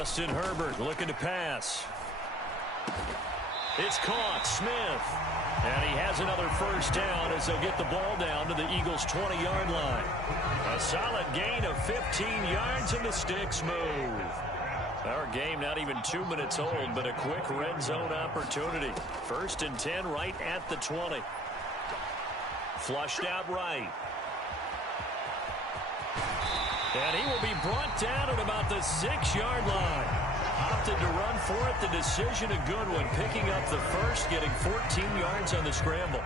Justin Herbert looking to pass. It's caught. Smith. And he has another first down as they'll get the ball down to the Eagles' 20-yard line. A solid gain of 15 yards and the sticks move. Our game not even 2 minutes old, but a quick red zone opportunity. 1st and 10 right at the 20. Flushed out right. And he will be brought down at about the 6-yard line. Opted to run for it. The decision a good one. Picking up the first, getting 14 yards on the scramble.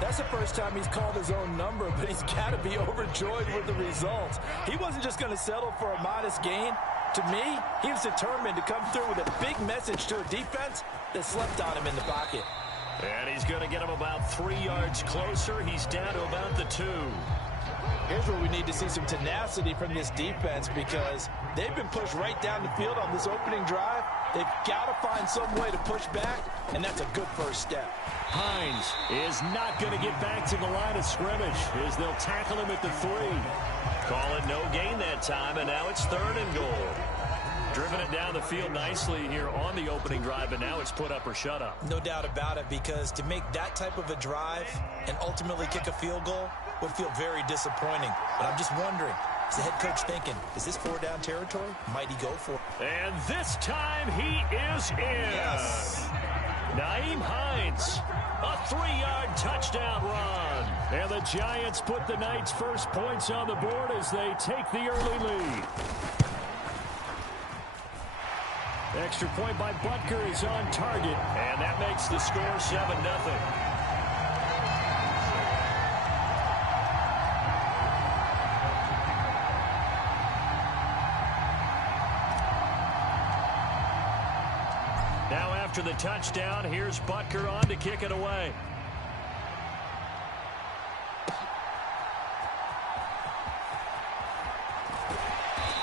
That's the first time he's called his own number, but he's got to be overjoyed with the results. He wasn't just going to settle for a modest gain. To me, he was determined to come through with a big message to a defense that slept on him in the pocket. And he's going to get him about 3 yards closer. He's down to about the 2. Here's where we need to see some tenacity from this defense because they've been pushed right down the field on this opening drive. They've got to find some way to push back, and that's a good first step. Hines is not going to get back to the line of scrimmage as they'll tackle him at the 3. Call it no gain that time, and now it's 3rd and goal. Driven it down the field nicely here on the opening drive, and now it's put up or shut up. No doubt about it, because to make that type of a drive and ultimately kick a field goal would feel very disappointing. But I'm just wondering, is the head coach thinking, is this 4-down territory? Might he go for it? And this time he is in. Yes. Nyheim Hines, a 3-yard touchdown run. And the Giants put the Knights' first points on the board as they take the early lead. Extra point by Butker is on target, and that makes the score 7-0. Now after the touchdown, here's Butker on to kick it away.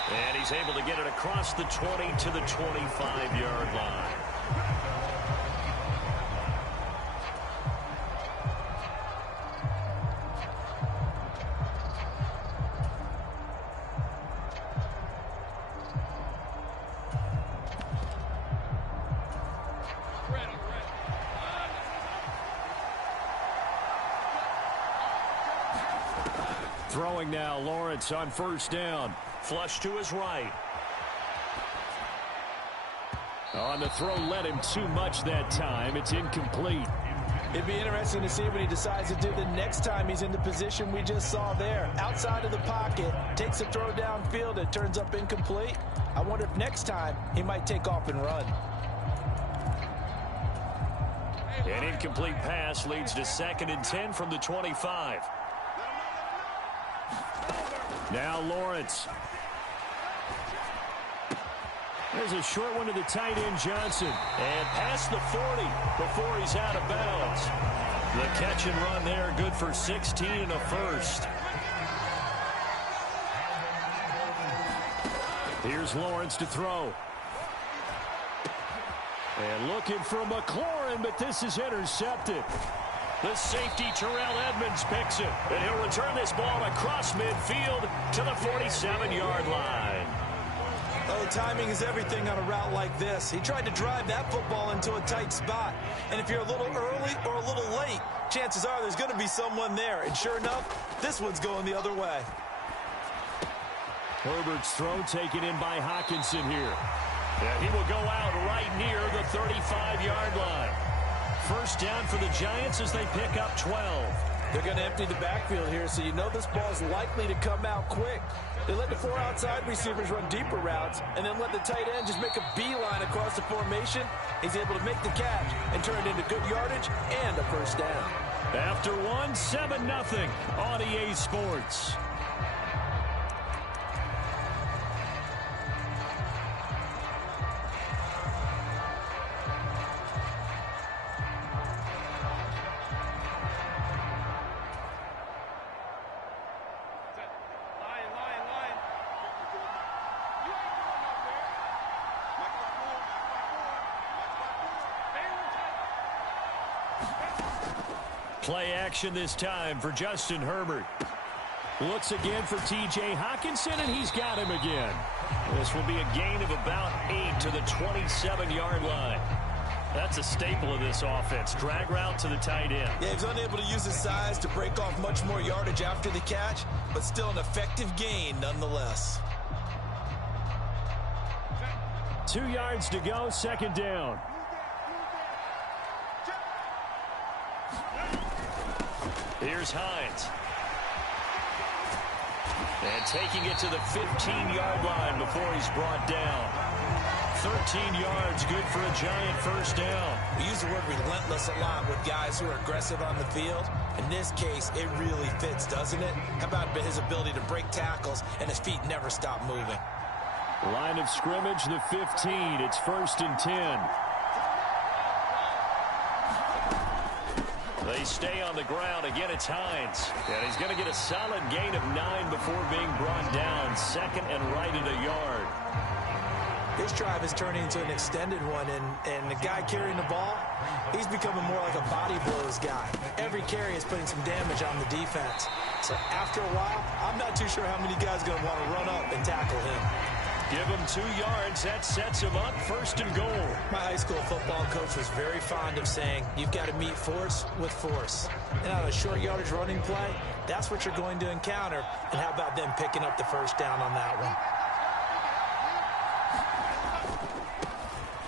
And he's able to get it across the 20 to the 25-yard line. Throwing now, Lawrence on first down. Flush to his right. On the throw, led him too much that time. It's incomplete. It'd be interesting to see what he decides to do the next time he's in the position we just saw there. Outside of the pocket, takes a throw downfield, it turns up incomplete. I wonder if next time he might take off and run. An incomplete pass leads to 2nd and 10 from the 25. Now Lawrence. There's a short one to the tight end, Johnson. And past the 40 before he's out of bounds. The catch and run there, good for 16 and a first. Here's Lawrence to throw. And looking for McLaurin, but this is intercepted. The safety, Terrell Edmonds, picks it. And he'll return this ball across midfield to the 47-yard line. Oh, timing is everything on a route like this. He tried to drive that football into a tight spot. And if you're a little early or a little late, chances are there's going to be someone there. And sure enough, this one's going the other way. Herbert's throw taken in by Hawkinson here. And he will go out right near the 35-yard line. First down for the Giants as they pick up 12. They're going to empty the backfield here, so you know this ball's likely to come out quick. They let the 4 outside receivers run deeper routes and then let the tight end just make a beeline across the formation. He's able to make the catch and turn it into good yardage and a first down. After one, 7-0 on EA Sports. Play action this time for Justin Herbert. Looks again for T.J. Hawkinson, and he's got him again. This will be a gain of about 8. to the 27-yard line. That's a staple of this offense. Drag route to the tight end. Yeah, he's unable to use his size to break off much more yardage after the catch, but still an effective gain nonetheless. 2 yards to go, second down. Here's Hines. And taking it to the 15-yard line before he's brought down. 13 yards, good for a Giant first down. We use the word relentless a lot with guys who are aggressive on the field. In this case, it really fits, doesn't it? How about his ability to break tackles and his feet never stop moving? Line of scrimmage, the 15. It's 1st and 10. They stay on the ground. Again, it's Hines. And he's going to get a solid gain of 9 before being brought down. Second and right at a yard. This drive is turning into an extended one, and the guy carrying the ball, he's becoming more like a body blows guy. Every carry is putting some damage on the defense. So after a while, I'm not too sure how many guys are going to want to run up and tackle him. Give him 2 yards. That sets him up 1st and goal. My high school football coach was very fond of saying, you've got to meet force with force. And on a short yardage running play, that's what you're going to encounter. And how about them picking up the first down on that one?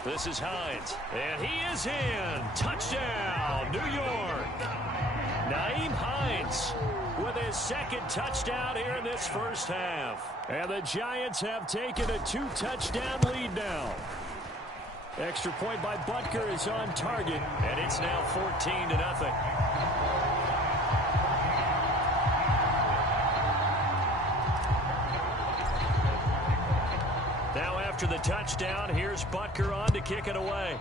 This is Hines, and he is in. Touchdown, New York. Nyheim Hines with his 2nd touchdown here in this first half. And the Giants have taken a 2-touchdown lead now. Extra point by Butker is on target, and it's now 14-0. Now after the touchdown, here's Butker on to kick it away.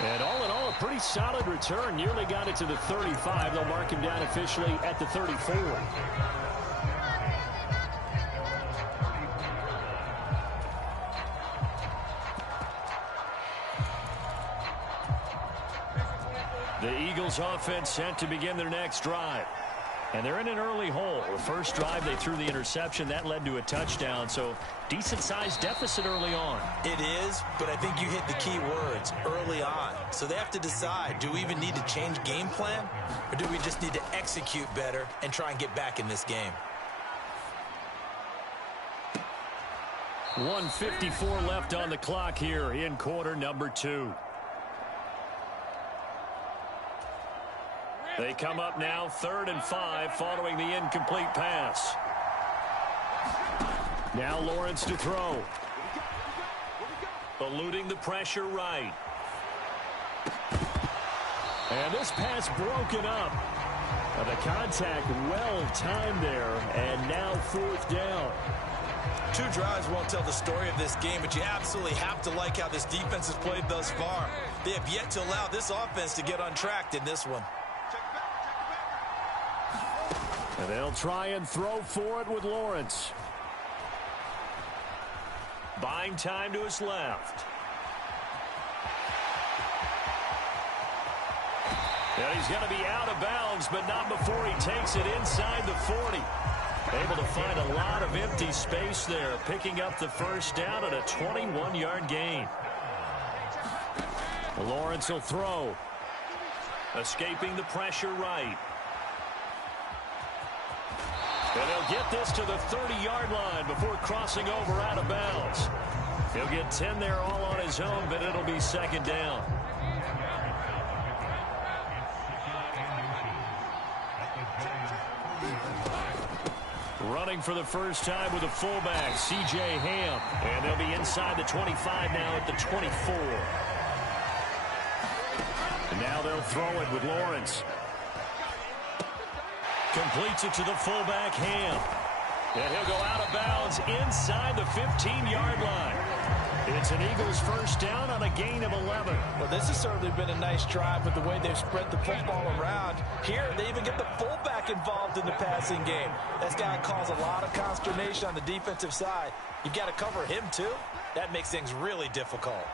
And all in all, a pretty solid return. Nearly got it to the 35. They'll mark him down officially at the 34. The Eagles offense set to begin their next drive. And they're in an early hole. The first drive, they threw the interception. That led to a touchdown, so decent-sized deficit early on. It is, but I think you hit the key words, early on. So they have to decide, do we even need to change game plan, or do we just need to execute better and try and get back in this game? 1:54 left on the clock here in quarter number 2. They come up now 3rd and 5 following the incomplete pass. Now Lawrence to throw. Eluding the pressure right. And this pass broken up. The contact well timed there, and now 4th down. 2 drives won't tell the story of this game, but you absolutely have to like how this defense has played thus far. They have yet to allow this offense to get untracked in this one. And they'll try and throw for it with Lawrence. Buying time to his left. And he's going to be out of bounds, but not before he takes it inside the 40. Able to find a lot of empty space there, picking up the first down at a 21-yard gain. Lawrence will throw. Escaping the pressure right. And he'll get this to the 30-yard line before crossing over out of bounds. He'll get 10 there all on his own, but it'll be 2nd down. Running for the first time with a fullback, C.J. Ham. And they'll be inside the 25 now at the 24. And now they'll throw it with Lawrence. Completes it to the fullback, Ham. And he'll go out of bounds inside the 15-yard line. It's an Eagles first down on a gain of 11. Well, this has certainly been a nice drive with the way they've spread the football around. Here, they even get the fullback involved in the passing game. That's got to cause a lot of consternation on the defensive side. You've got to cover him, too. That makes things really difficult.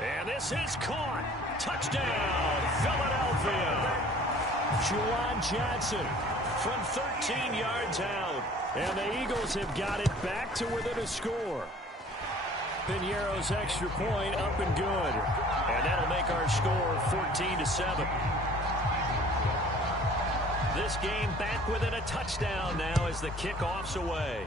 And this is caught. Touchdown, Philadelphia. Juwan Johnson from 13 yards out. And the Eagles have got it back to within a score. Piñeiro's extra point up and good. And that'll make our score 14-7. This game back within a touchdown now as the kickoff's away.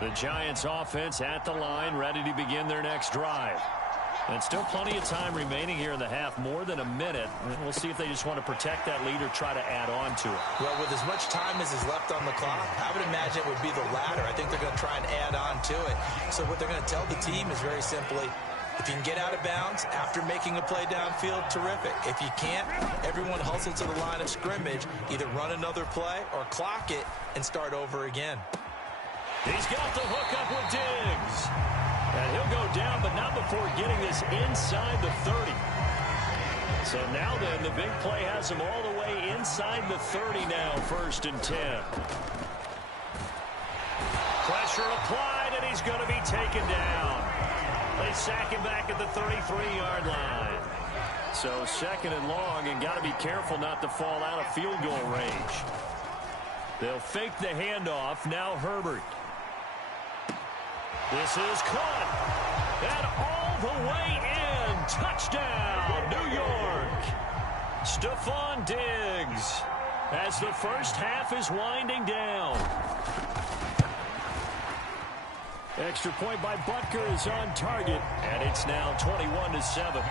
The Giants offense at the line, ready to begin their next drive. And still plenty of time remaining here in the half, more than a minute. And we'll see if they just want to protect that lead or try to add on to it. Well, with as much time as is left on the clock, I would imagine it would be the latter. I think they're going to try and add on to it. So what they're going to tell the team is very simply, if you can get out of bounds after making a play downfield, terrific. If you can't, everyone hustle to the line of scrimmage, either run another play or clock it and start over again. He's got the hook up with Diggs. And he'll go down, but not before getting this inside the 30. So now then, the big play has him all the way inside the 30 now, 1st and 10. Pressure applied, and he's going to be taken down. They sack him back at the 33-yard line. So 2nd and long, and got to be careful not to fall out of field goal range. They'll fake the handoff. Now Herbert. This is caught. And all the way in. Touchdown, New York. Stephon Diggs as the first half is winding down. Extra point by Butker is on target. And it's now 21-7.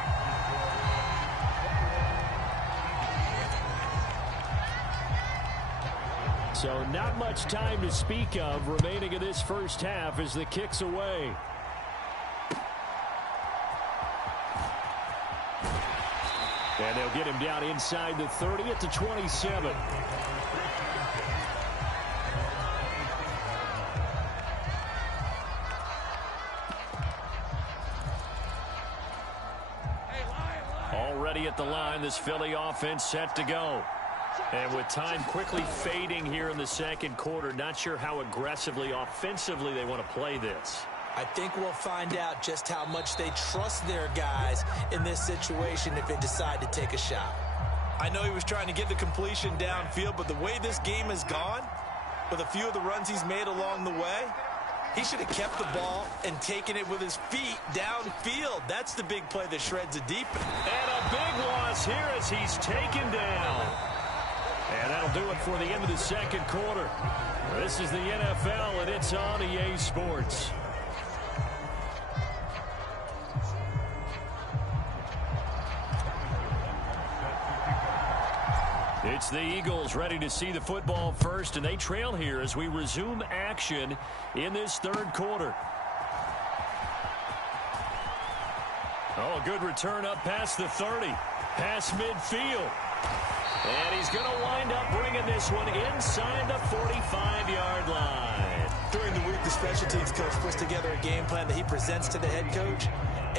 So not much time to speak of remaining in this first half as the kick's away. And they'll get him down inside the 30 at the 27. Already at the line, this Philly offense set to go. And with time quickly fading here in the 2nd quarter, not sure how aggressively, offensively they want to play this. I think we'll find out just how much they trust their guys in this situation if they decide to take a shot. I know he was trying to get the completion downfield, but the way this game has gone, with a few of the runs he's made along the way, he should have kept the ball and taken it with his feet downfield. That's the big play that shreds a deep. And a big loss here as he's taken down. And that'll do it for the end of the 2nd quarter. This is the NFL, and it's on EA Sports. It's the Eagles ready to see the football first, and they trail here as we resume action in this 3rd quarter. Oh, a good return up past the 30, past midfield. And he's going to wind up bringing this one inside the 45-yard line. During the week, the special teams coach puts together a game plan that he presents to the head coach.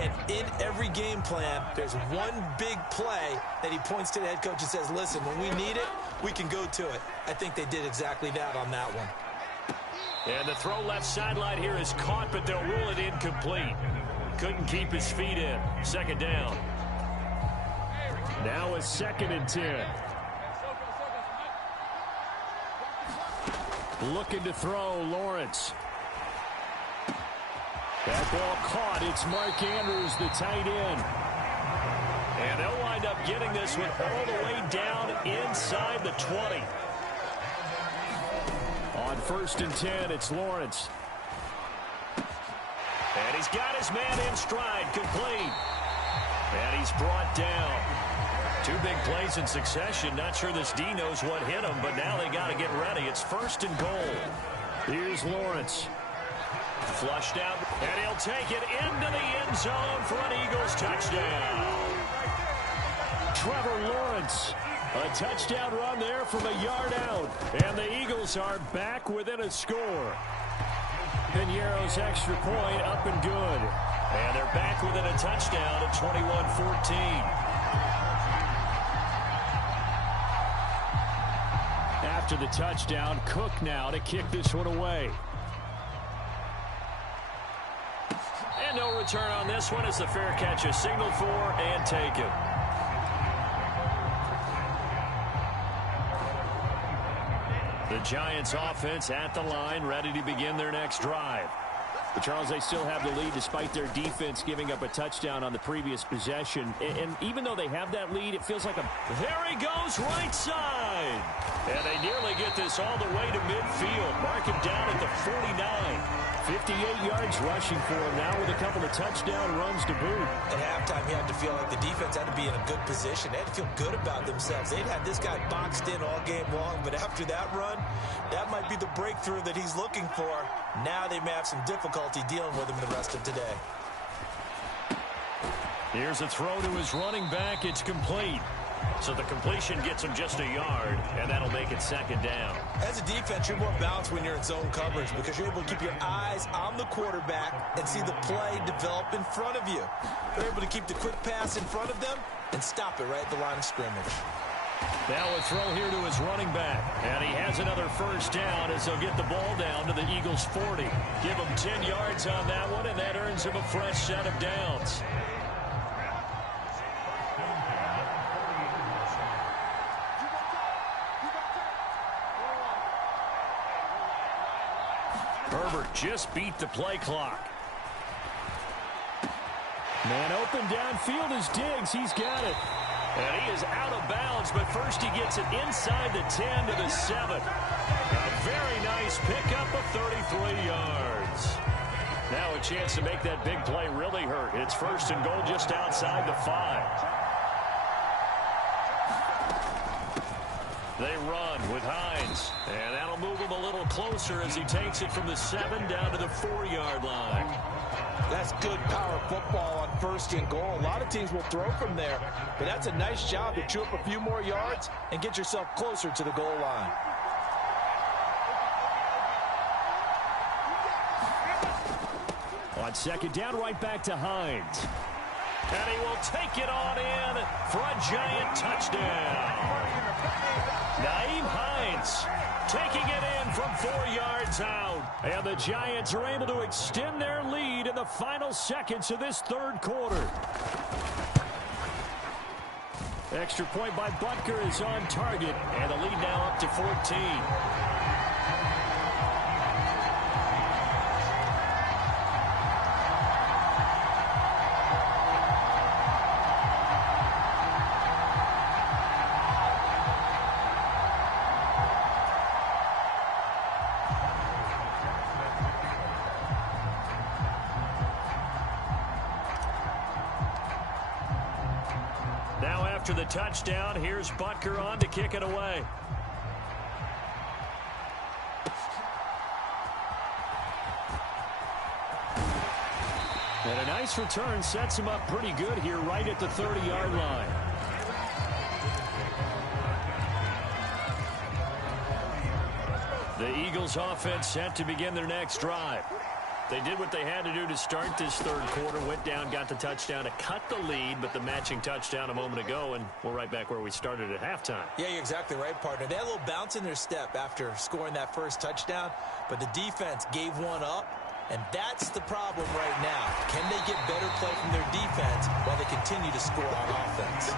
And in every game plan, there's one big play that he points to the head coach and says, listen, when we need it, we can go to it. I think they did exactly that on that one. And the throw left sideline here is caught, but they'll rule it incomplete. Couldn't keep his feet in. 2nd down. Now a 2nd and 10. Looking to throw, Lawrence. That ball caught. It's Mark Andrews, the tight end. And they'll wind up getting this one all the way down inside the 20. On 1st and 10, it's Lawrence. And he's got his man in stride, complete. And he's brought down. 2 big plays in succession. Not sure this D knows what hit him, but now they got to get ready. It's 1st and goal. Here's Lawrence. Flushed out, and he'll take it into the end zone for an Eagles touchdown. Trevor Lawrence, a touchdown run there from a yard out, and the Eagles are back within a score. Piñeiro's extra point up and good, and they're back within a touchdown at 21-14. After the touchdown, Cook now to kick this one away. And no return on this one as the fair catch is signaled for and taken. The Giants offense at the line, ready to begin their next drive. But Charles, they still have the lead despite their defense giving up a touchdown on the previous possession. And even though they have that lead, it feels like a... There he goes, right side. And they nearly get this all the way to midfield. Mark him down at the 49. 58 yards rushing for him now with a couple of touchdown runs to boot. At halftime, he had to feel like the defense had to be in a good position. They had to feel good about themselves. They'd had this guy boxed in all game long, but after that run, that might be the breakthrough that he's looking for. Now they may have some difficulty dealing with him the rest of today. Here's a throw to his running back. It's complete. So the completion gets him just a yard, and that'll make it second down. As a defense, you're more balanced when you're in zone coverage because you're able to keep your eyes on the quarterback and see the play develop in front of you. You're able to keep the quick pass in front of them and stop it right at the line of scrimmage. Now a throw here to his running back. And he has another first down as they'll get the ball down to the Eagles' 40. Give him 10 yards on that one, and that earns him a fresh set of downs. Herbert just beat the play clock. Man open downfield is Diggs. He's got it. And he is out of bounds, but first he gets it inside the 10 to the 7. A very nice pickup of 33 yards. Now a chance to make that big play really hurt. It's first and goal just outside the 5. They run with Hines, and that'll move him a little closer as he takes it from the 7 down to the 4-yard line. That's good power football on first and goal. A lot of teams will throw from there, but that's a nice job to chew up a few more yards and get yourself closer to the goal line. On second down, right back to Hines. And he will take it on in for a Giant touchdown. Nyheim Hines taking it in from 4 yards out. And the Giants are able to extend their lead in the final seconds of this third quarter. Extra point by Butker is on target. And the lead now up to 14. After the touchdown, here's Butker on to kick it away. And a nice return sets him up pretty good here right at the 30-yard line. The Eagles offense set to begin their next drive. They did what they had to do to start this third quarter, went down, got the touchdown to cut the lead, but the matching touchdown a moment ago, and we're right back where we started at halftime. Yeah, you're exactly right, partner. They had a little bounce in their step after scoring that first touchdown, but the defense gave one up, and that's the problem right now. Can they get better play from their defense while they continue to score on offense?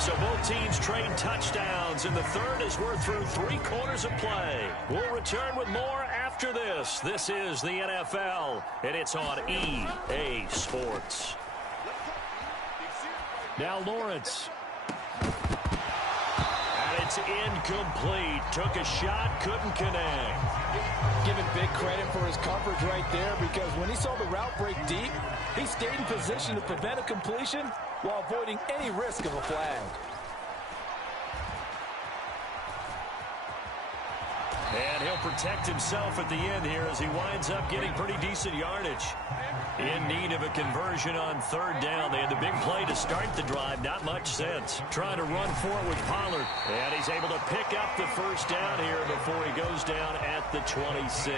So both teams trade touchdowns, and the third as we're through 3 quarters of play. We'll return with more after this. This is the NFL, and it's on EA Sports. Now Lawrence. And it's incomplete. Took a shot, couldn't connect. Giving big credit for his coverage right there, because when he saw the route break deep, he stayed in position to prevent a completion while avoiding any risk of a flag. And he'll protect himself at the end here as he winds up getting pretty decent yardage. In need of a conversion on third down. They had the big play to start the drive. Not much sense. Trying to run for it with Pollard. And he's able to pick up the first down here before he goes down at the 26.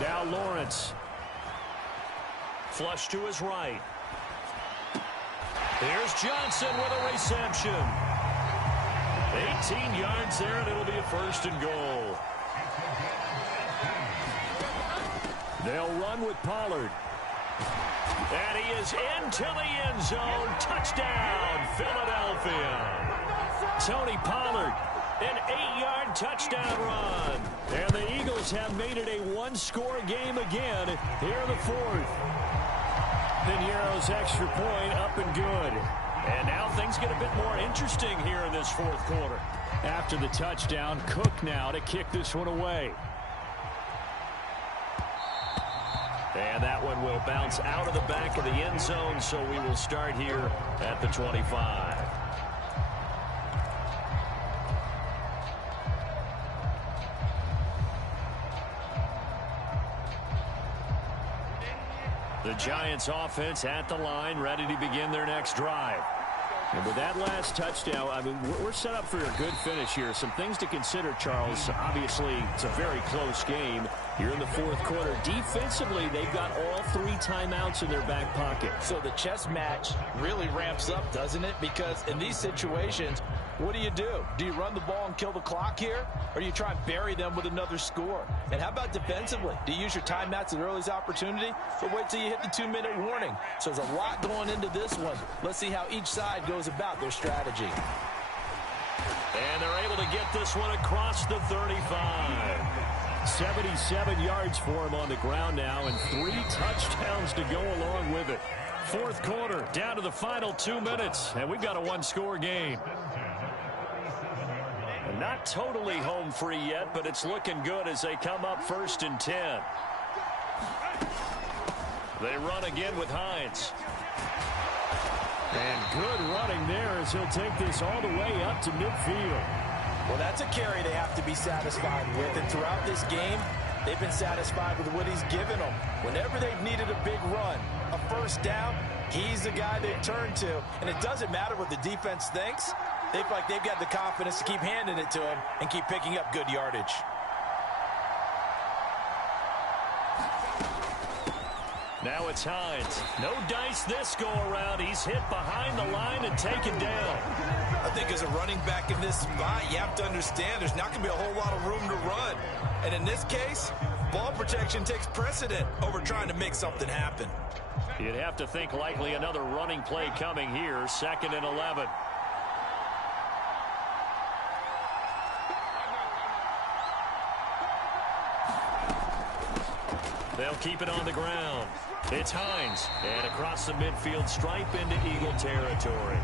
Now Lawrence. Flush to his right. Here's Johnson with a reception. 18 yards there, and it'll be a 1st and goal. They'll run with Pollard. And he is into the end zone. Touchdown, Philadelphia. Tony Pollard, an 8-yard touchdown run. And the Eagles have made it a one-score game again here in the 4th. Piñeiro's extra point up and good. And now things get a bit more interesting here in this 4th quarter. After the touchdown, Cook now to kick this one away. And that one will bounce out of the back of the end zone, so we will start here at the 25. The Giants offense at the line, ready to begin their next drive. And with that last touchdown, I mean, we're set up for a good finish here. Some things to consider, Charles. Obviously, it's a very close game here in the 4th quarter. Defensively, they've got all 3 timeouts in their back pocket. So the chess match really ramps up, doesn't it? Because in these situations, what do? Do you run the ball and kill the clock here? Or do you try and bury them with another score? And how about defensively? Do you use your timeouts at earliest opportunity? Or wait till you hit the 2-minute warning? So there's a lot going into this one. Let's see how each side goes about their strategy. And they're able to get this one across the 35. 77 yards for him on the ground now, and 3 touchdowns to go along with it. 4th quarter, down to the final 2 minutes, and we've got a one-score game. And not totally home free yet, but it's looking good as they come up 1st and 10. They run again with Hines. And good running there as he'll take this all the way up to midfield. Well, that's a carry they have to be satisfied with. And throughout this game, they've been satisfied with what he's given them. Whenever they've needed a big run, a 1st down, he's the guy they've turned to. And it doesn't matter what the defense thinks. They feel like they've got the confidence to keep handing it to him and keep picking up good yardage. Now it's Hines. No dice this go-around. He's hit behind the line and taken down. I think as a running back in this spot, you have to understand there's not going to be a whole lot of room to run. And in this case, ball protection takes precedent over trying to make something happen. You'd have to think likely another running play coming here. 2nd and 11. They'll keep it on the ground. It's Hines. And across the midfield stripe into Eagle territory.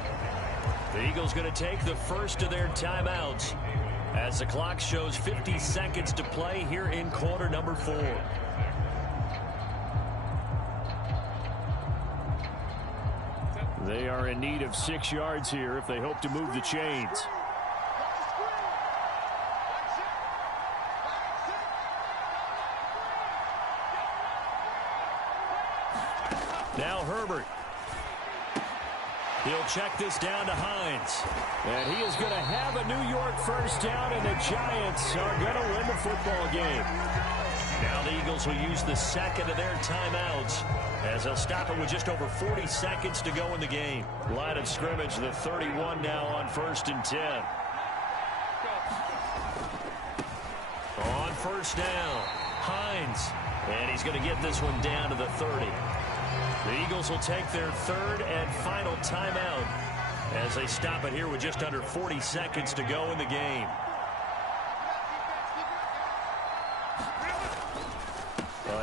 The Eagles going to take the 1st of their timeouts as the clock shows 50 seconds to play here in quarter number 4. They are in need of 6 yards here if they hope to move the chains. Now Herbert. He'll check this down to Hines. And he is going to have a New York 1st down, and the Giants are going to win the football game. Now the Eagles will use the 2nd of their timeouts as they'll stop it with just over 40 seconds to go in the game. Line of scrimmage, the 31 now on 1st and 10. On 1st down, Hines. And he's going to get this one down to the 30. The Eagles will take their 3rd and final timeout as they stop it here with just under 40 seconds to go in the game.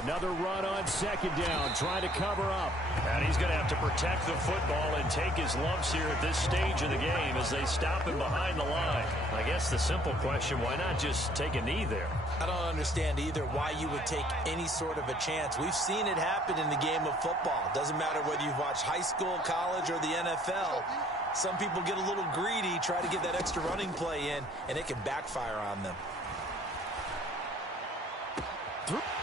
Another run on 2nd down, trying to cover up. And he's going to have to protect the football and take his lumps here at this stage of the game as they stop him behind the line. I guess the simple question, why not just take a knee there? I don't understand either why you would take any sort of a chance. We've seen it happen in the game of football. Doesn't matter whether you've watched high school, college, or the NFL. Some people get a little greedy, try to get that extra running play in, and it can backfire on them.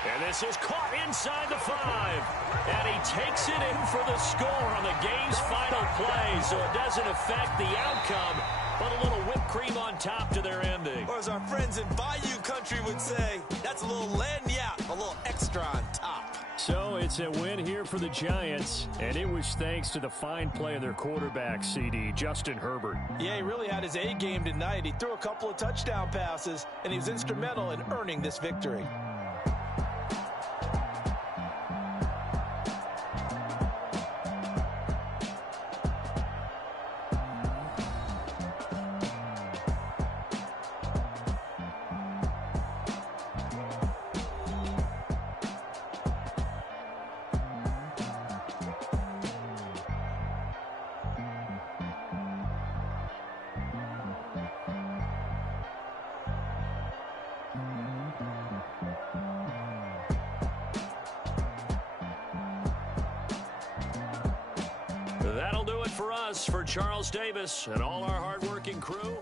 And this is caught inside the 5. And he takes it in for the score on the game's final play. So it doesn't affect the outcome, but a little whipped cream on top to their ending. Or as our friends in Bayou Country would say, that's a little lagniappe, a little extra on top. So it's It's a win here for the Giants, and it was thanks to the fine play of their quarterback, CD, Justin Herbert. Yeah, he really had his A game tonight. He threw a couple of touchdown passes, and he was instrumental in earning this victory. That'll do it for us. For Charles Davis and all our hardworking crew,